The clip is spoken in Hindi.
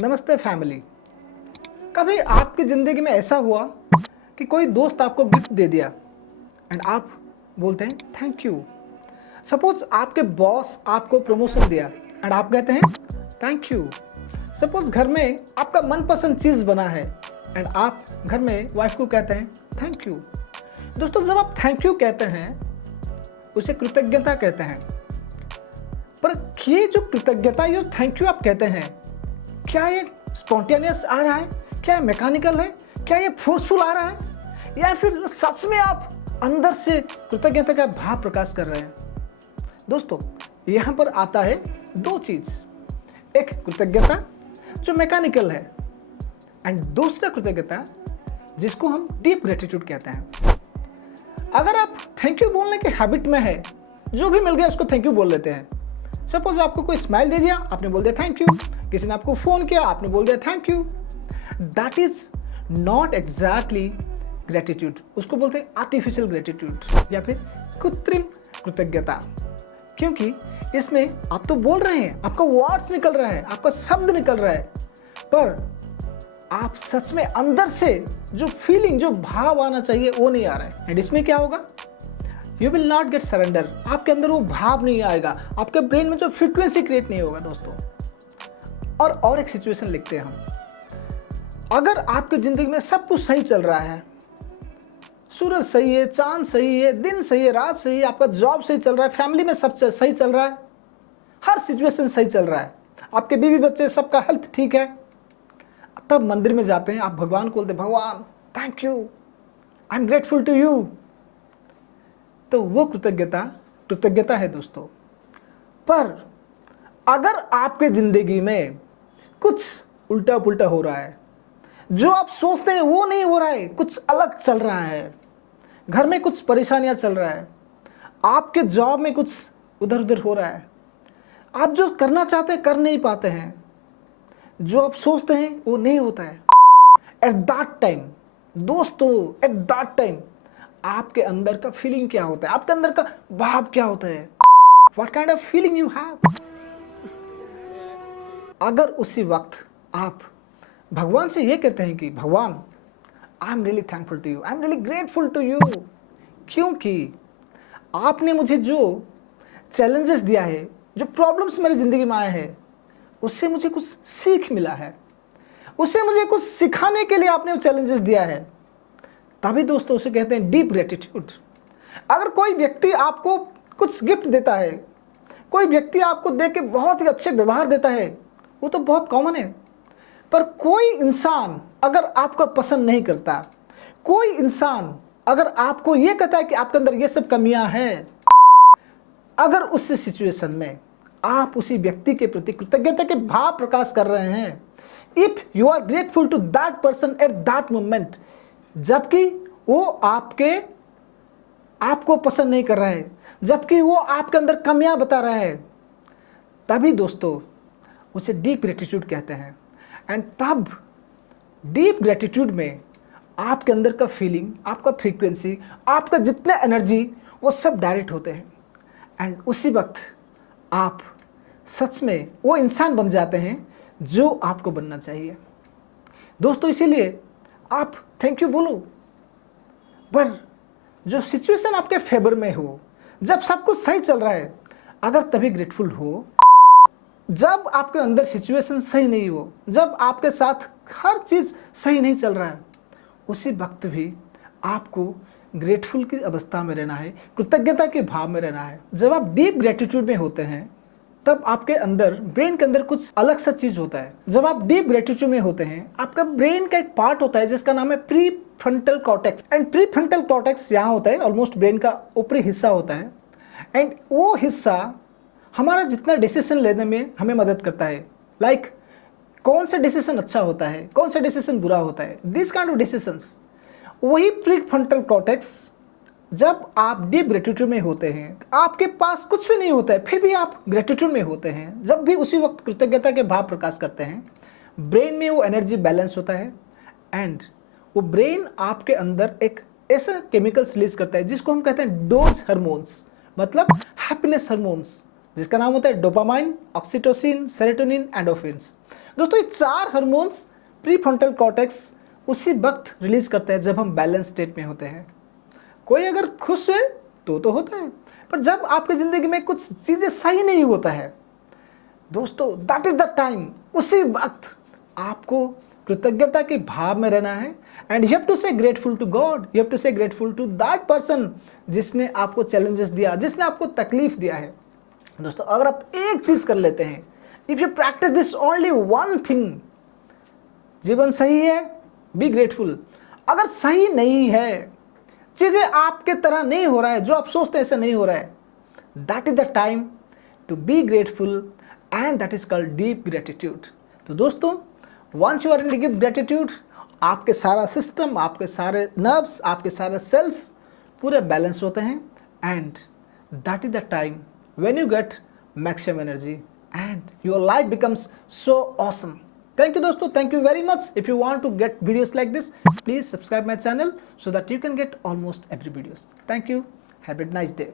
नमस्ते फैमिली। कभी आपकी ज़िंदगी में ऐसा हुआ कि कोई दोस्त आपको गिफ्ट दे दिया एंड आप बोलते हैं थैंक यू। सपोज आपके बॉस आपको प्रमोशन दिया एंड आप कहते हैं थैंक यू। सपोज घर में आपका मनपसंद चीज़ बना है एंड आप घर में वाइफ को कहते हैं थैंक यू। दोस्तों, जब आप थैंक यू कहते हैं उसे कृतज्ञता कहते हैं। पर ये जो कृतज्ञता, ये थैंक यू आप कहते हैं, क्या ये स्पॉन्टेनियस आ रहा है? क्या ये मैकेनिकल है? क्या ये फोर्सफुल आ रहा है? या फिर सच में आप अंदर से कृतज्ञता का भाव प्रकाश कर रहे हैं? दोस्तों, यहाँ पर आता है दो चीज़। एक कृतज्ञता जो मैकेनिकल है एंड दूसरा कृतज्ञता जिसको हम डीप ग्रेटिट्यूड कहते हैं। अगर आप थैंक यू बोलने के हैबिट में है, जो भी मिल गया उसको थैंक यू बोल लेते हैं। सपोज आपको कोई स्माइल दे दिया, आपने बोल दिया थैंक यू। किसी ने आपको फोन किया, आपने बोल दिया thank you. That is not exactly gratitude. उसको बोलते हैं आर्टिफिशियल ग्रेटिट्यूड या फिर कृत्रिम कृतज्ञता। क्योंकि इसमें आप तो बोल रहे हैं, आपका वर्ड्स निकल रहा है, आपका शब्द निकल रहा है, पर आप सच में अंदर से जो फीलिंग, जो भाव आना चाहिए वो नहीं आ रहा है। एंड इसमें क्या होगा? You will not gate surrender. आपके अंदर वो भाव नहीं आएगा, आपके ब्रेन में जो फ्रिक्वेंसी क्रिएट नहीं होगा। दोस्तों, और एक सिचुएशन लिखते हैं हम। अगर आपकी जिंदगी में सब कुछ सही चल रहा है, सूरज सही है, चांद सही है, दिन सही है, रात सही है, आपका जॉब सही चल रहा है, फैमिली में सब सही चल रहा है, हर सिचुएशन सही चल रहा है, आपके बीवी बच्चे सबका हेल्थ ठीक है, तब मंदिर में जाते हैं, आप भगवान को बोलते हैं भगवान thank you, I am grateful to you. तो वो कृतज्ञता है दोस्तों। पर अगर आपके जिंदगी में कुछ उल्टा पुल्टा हो रहा है, जो आप सोचते हैं वो नहीं हो रहा है, कुछ अलग चल रहा है, घर में कुछ परेशानियां चल रहा है, आपके जॉब में कुछ उधर उधर हो रहा है, आप जो करना चाहते हैं कर नहीं पाते हैं, जो आप सोचते हैं वो नहीं होता है, एट दैट टाइम दोस्तों, एट दैट टाइम आपके अंदर का फीलिंग क्या होता है, आपके अंदर का भाव क्या होता है? What kind of feeling you have? अगर उसी वक्त आप भगवान से ये कहते हैं कि भगवान I am really thankful to you, I am really grateful to you, क्योंकि आपने मुझे जो चैलेंजेस दिया है, जो प्रॉब्लम्स मेरी जिंदगी में आए हैं, उससे मुझे कुछ सीख मिला है, उससे मुझे कुछ सिखाने के लिए आपने चैलेंजेस दिया है। तभी दोस्तों उसे कहते हैं डीप ग्रेटिट्यूड। अगर कोई व्यक्ति आपको कुछ गिफ्ट देता है, कोई व्यक्ति आपको दे के बहुत ही अच्छे व्यवहार देता है, वो तो बहुत कॉमन है। पर कोई इंसान अगर आपको पसंद नहीं करता, कोई इंसान अगर आपको ये कहता है कि आपके अंदर ये सब कमियां हैं, अगर उस सिचुएशन में आप उसी व्यक्ति के प्रति कृतज्ञता के भाव प्रकाश कर रहे हैं, if you are grateful to that person at that moment, जबकि वो आपको पसंद नहीं कर रहा है, जबकि वो आपके अंदर कमियां बता रहा है, तभी दोस्तों उसे डीप ग्रेटिट्यूड कहते हैं। एंड तब डीप ग्रेटिट्यूड में आपके अंदर का फीलिंग, आपका फ्रीक्वेंसी, आपका जितना एनर्जी, वो सब डायरेक्ट होते हैं। एंड उसी वक्त आप सच में वो इंसान बन जाते हैं जो आपको बनना चाहिए। दोस्तों, इसीलिए आप थैंक यू बोलो, पर जो सिचुएशन आपके फेवर में हो, जब सब कुछ सही चल रहा है, अगर तभी ग्रेटफुल हो। जब आपके अंदर सिचुएशन सही नहीं हो, जब आपके साथ हर चीज़ सही नहीं चल रहा है, उसी वक्त भी आपको ग्रेटफुल की अवस्था में रहना है, कृतज्ञता के भाव में रहना है। जब आप डीप ग्रेटिट्यूड में होते हैं, तब आपके अंदर, ब्रेन के अंदर कुछ अलग सा चीज़ होता है। जब आप डीप ग्रेटिट्यूड में होते हैं, आपका ब्रेन का एक पार्ट होता है जिसका नाम है pre frontal cortex. And pre frontal cortex यहाँ होता है, ऑलमोस्ट ब्रेन का ऊपरी हिस्सा होता है। एंड वो हिस्सा हमारा जितना डिसीजन लेने में हमें मदद करता है। लाइक कौन सा डिसीजन अच्छा होता है, कौन सा डिसीजन बुरा होता है, दिस काइंड ऑफ डिसीजंस। वही प्री फ्रंटल कॉर्टेक्स, जब आप डीप ग्रेटिट्यूड में होते हैं, आपके पास कुछ भी नहीं होता है, फिर भी आप ग्रेटिट्यूड में होते हैं, जब भी उसी वक्त कृतज्ञता के भाव प्रकाश करते हैं, ब्रेन में वो एनर्जी बैलेंस होता है। एंड वो ब्रेन आपके अंदर एक ऐसा केमिकल्स रिलीज करता है जिसको हम कहते हैं डोज हार्मोन्स, मतलब हैप्पीनेस हार्मोन्स, जिसका नाम होता है डोपामाइन, ऑक्सीटोसिन, सेरोटोनिन, एंडोर्फिन्स। दोस्तों ये 4 हार्मोन्स प्री फ्रंटल कॉर्टेक्स उसी वक्त रिलीज करते हैं जब हम बैलेंस स्टेट में होते हैं। कोई अगर खुश है तो होता है, पर जब आपकी ज़िंदगी में कुछ चीज़ें सही नहीं होता है दोस्तों, दैट इज़ द टाइम, उसी वक्त आपको कृतज्ञता के भाव में रहना है। And you have to say grateful to God, you have to say grateful to that person जिसने आपको चैलेंजेस दिया, जिसने आपको तकलीफ दिया है। दोस्तों अगर आप एक चीज़ कर लेते हैं, if you practice this only one thing, जीवन सही है, बी ग्रेटफुल। अगर सही नहीं है, चीज़ें आपके तरह नहीं हो रहा है, जो आप सोचते हैं ऐसा नहीं हो रहा है, that is the time to be grateful and that is called deep gratitude. तो दोस्तों once you are in deep gratitude, आपके सारा सिस्टम, आपके सारे नर्व्स, आपके सारे सेल्स पूरे बैलेंस होते हैं and that is the time when you get maximum energy and your life becomes so awesome. Thank you दोस्तों, thank you very much. If you want to get videos like this, please subscribe my channel so that you can get almost every videos. Thank you. Have a nice day.